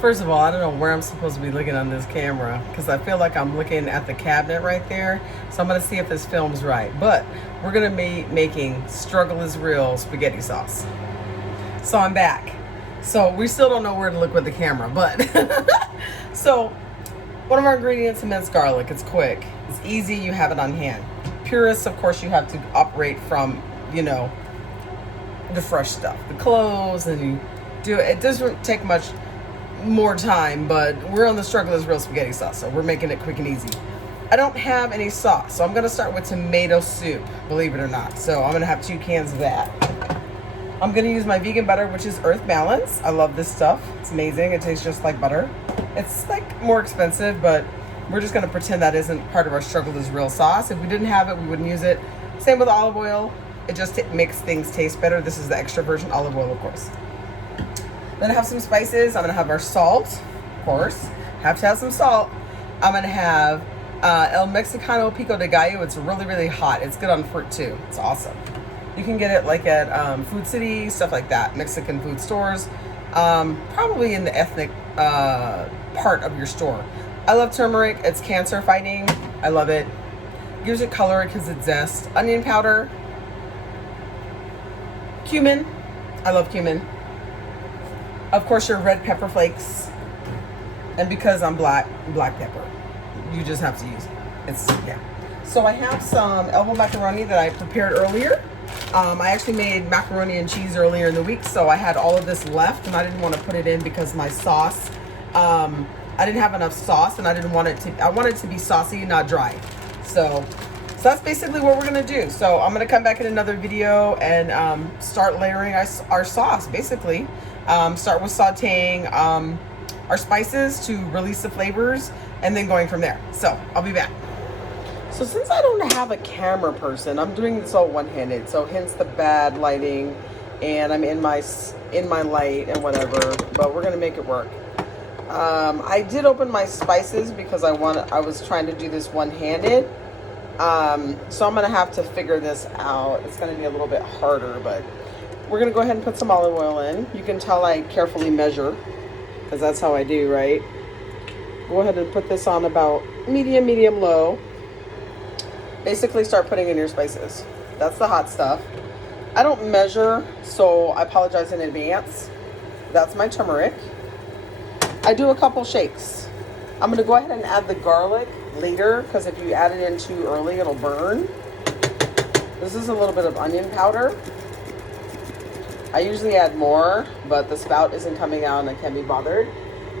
First of all, I don't know where I'm supposed to be looking on this camera because I feel like I'm looking at the cabinet right there. So I'm going to see if this film's right. But we're going to be making Struggle is Real spaghetti sauce. So I'm back. So we still don't know where to look with the camera, but so one of our ingredients is minced garlic. It's quick. It's easy. You have it on hand. Purists, of course, you have to operate from, you know, the fresh stuff, the cloves, and you do it. It doesn't take much more time, but we're on the Struggle is Real spaghetti sauce, so we're making it quick and easy. I don't have any sauce, so I'm going to start with tomato soup, believe it or not. So I'm going to have 2 cans of that. I'm going to use my vegan butter, which is Earth Balance. I love this stuff. It's amazing. It tastes just like butter. It's like more expensive, but we're just going to pretend that isn't part of our Struggle is Real sauce. If we didn't have it, we wouldn't use it. Same with olive oil. It just makes things taste better. This is the extra virgin olive oil, of course. Then I have some spices. I'm going to have our salt, of course. Have to have some salt. I'm going to have El Mexicano Pico de Gallo. It's really, really hot. It's good on fruit, too. It's awesome. You can get it like at Food City, stuff like that. Mexican food stores. Probably in the ethnic part of your store. I love turmeric. It's cancer fighting. I love it. Gives it color because it's zest. Onion powder. Cumin. I love cumin. Of course, your red pepper flakes. And because I'm black pepper. You just have to use it. Yeah. So I have some elbow macaroni that I prepared earlier. I actually made macaroni and cheese earlier in the week, so I had all of this left, and I didn't want to put it in because my sauce, I didn't have enough sauce, and I wanted it to be saucy, not dry. So that's basically what we're going to do. So I'm going to come back in another video and start layering our sauce, basically. Start with sauteing our spices to release the flavors, and then going from there. So I'll be back. So since I don't have a camera person, I'm doing this all one-handed. So hence the bad lighting, and I'm in my light and whatever. But we're gonna make it work. I did open my spices because I was trying to do this one-handed. So I'm gonna have to figure this out. It's gonna be a little bit harder, but we're gonna go ahead and put some olive oil in. You can tell I carefully measure because that's how I do, right? Go ahead and put this on about medium, low. Basically start putting in your spices. That's the hot stuff. I don't measure, so I apologize in advance. That's my turmeric. I do a couple shakes. I'm gonna go ahead and add the garlic later because if you add it in too early, it'll burn. This is a little bit of onion powder. I usually add more, but the spout isn't coming out and I can't be bothered.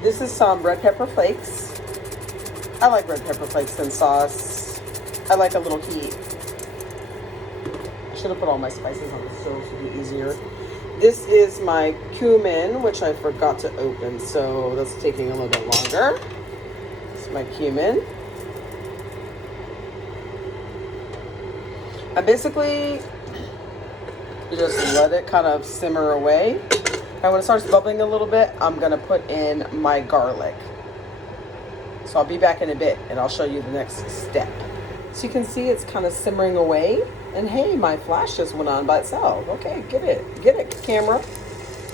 This is some red pepper flakes. I like red pepper flakes in sauce. I like a little heat. I should have put all my spices on the stove so it'd be easier. This is my cumin, which I forgot to open, so that's taking a little bit longer. This is my cumin. I basically just let it kind of simmer away. And when it starts bubbling a little bit, I'm gonna put in my garlic. So I'll be back in a bit and I'll show you the next step. So you can see it's kind of simmering away. And hey, my flash just went on by itself. Okay, get it, camera.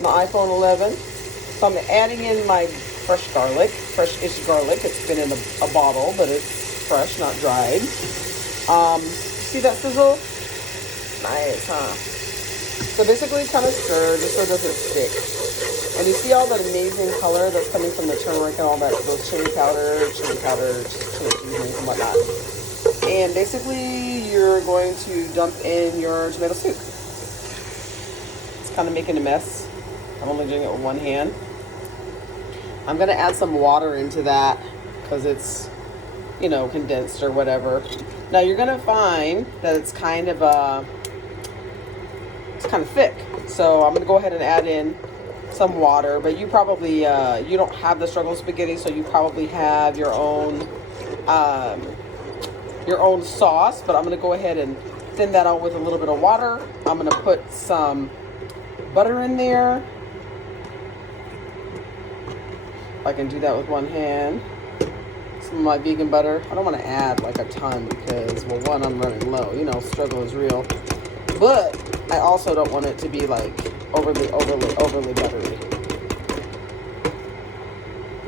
My iPhone 11. So I'm adding in my fresh garlic, fresh-ish garlic. It's been in a bottle, but it's fresh, not dried. See that sizzle? Nice, huh? So basically kind of stir just so it doesn't stick. And you see all that amazing color that's coming from the turmeric and all that, those chili powder, chili seasonings and whatnot. And basically, you're going to dump in your tomato soup. It's kind of making a mess. I'm only doing it with one hand. I'm going to add some water into that because it's, you know, condensed or whatever. Now, you're going to find that it's kind of thick. So I'm going to go ahead and add in some water. But you probably, you don't have the Struggle spaghetti, so you probably have your own sauce, but I'm going to go ahead and thin that out with a little bit of water. I'm going to put some butter in there. I can do that with one hand. Some of my vegan butter. I don't want to add like a ton because, well, one, I'm running low. You know, Struggle is Real. But I also don't want it to be like overly buttery.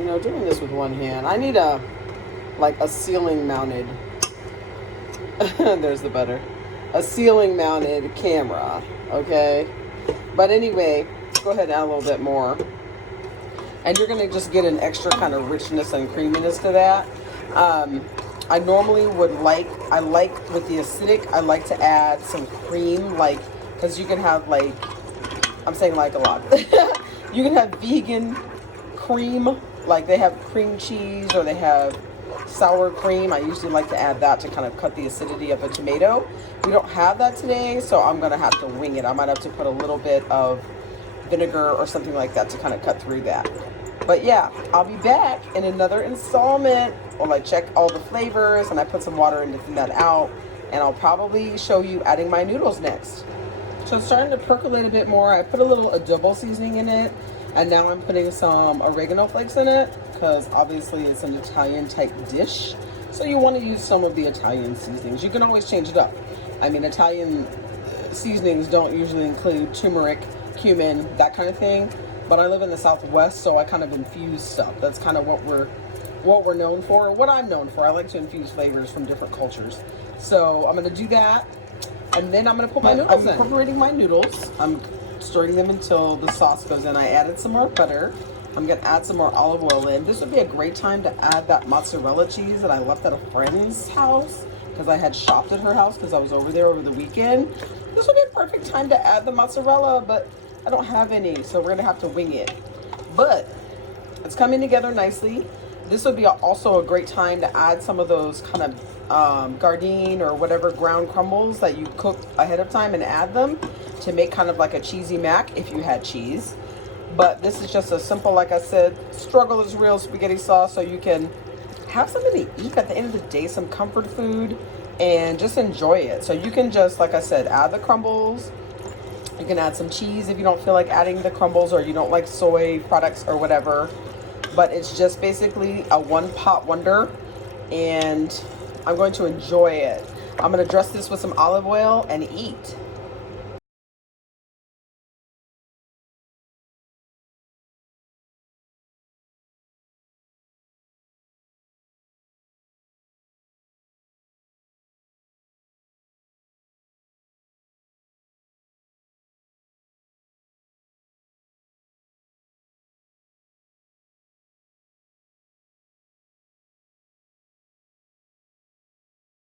know, doing this with one hand. I need a ceiling mounted, there's the butter, a ceiling mounted camera, okay? But anyway, go ahead and add a little bit more. And you're gonna just get an extra kind of richness and creaminess to that. I normally would I like with the acidic, I like to add some cream, like, because you can have like, I'm saying like a lot. You can have vegan cream, like they have cream cheese or they have sour cream. I usually like to add that to kind of cut the acidity of a tomato. We don't have that today, so I'm gonna have to wing it. I might have to put a little bit of vinegar or something like that to kind of cut through that. But yeah, I'll be back in another installment while I check all the flavors and I put some water in to thin that out. And I'll probably show you adding my noodles next. So it's starting to percolate a bit more. I put a little adobo seasoning in it. And now I'm putting some oregano flakes in it because obviously it's an Italian type dish. So you want to use some of the Italian seasonings. You can always change it up. I mean, Italian seasonings don't usually include turmeric, cumin, that kind of thing. But I live in the Southwest, so I kind of infuse stuff. That's kind of what we're known for, what I'm known for. I like to infuse flavors from different cultures. So I'm gonna do that, and then I'm gonna put my noodles in. I'm incorporating my noodles. I'm stirring them until the sauce goes in. I added some more butter. I'm gonna add some more olive oil in. This would be a great time to add that mozzarella cheese that I left at a friend's house because I had shopped at her house because I was over there over the weekend. This would be a perfect time to add the mozzarella, but I don't have any, so we're gonna have to wing it. But it's coming together nicely. This would be also a great time to add some of those kind of Gardein or whatever ground crumbles that you cook ahead of time and add them to make kind of like a cheesy mac if you had cheese. But this is just a simple, like I said, struggle is real spaghetti sauce, so you can have something to eat at the end of the day, some comfort food, and just enjoy it. So you can just, like I said, add the crumbles. You can add some cheese if you don't feel like adding the crumbles or you don't like soy products or whatever. But it's just basically a one-pot wonder, and I'm going to enjoy it. I'm going to dress this with some olive oil and eat.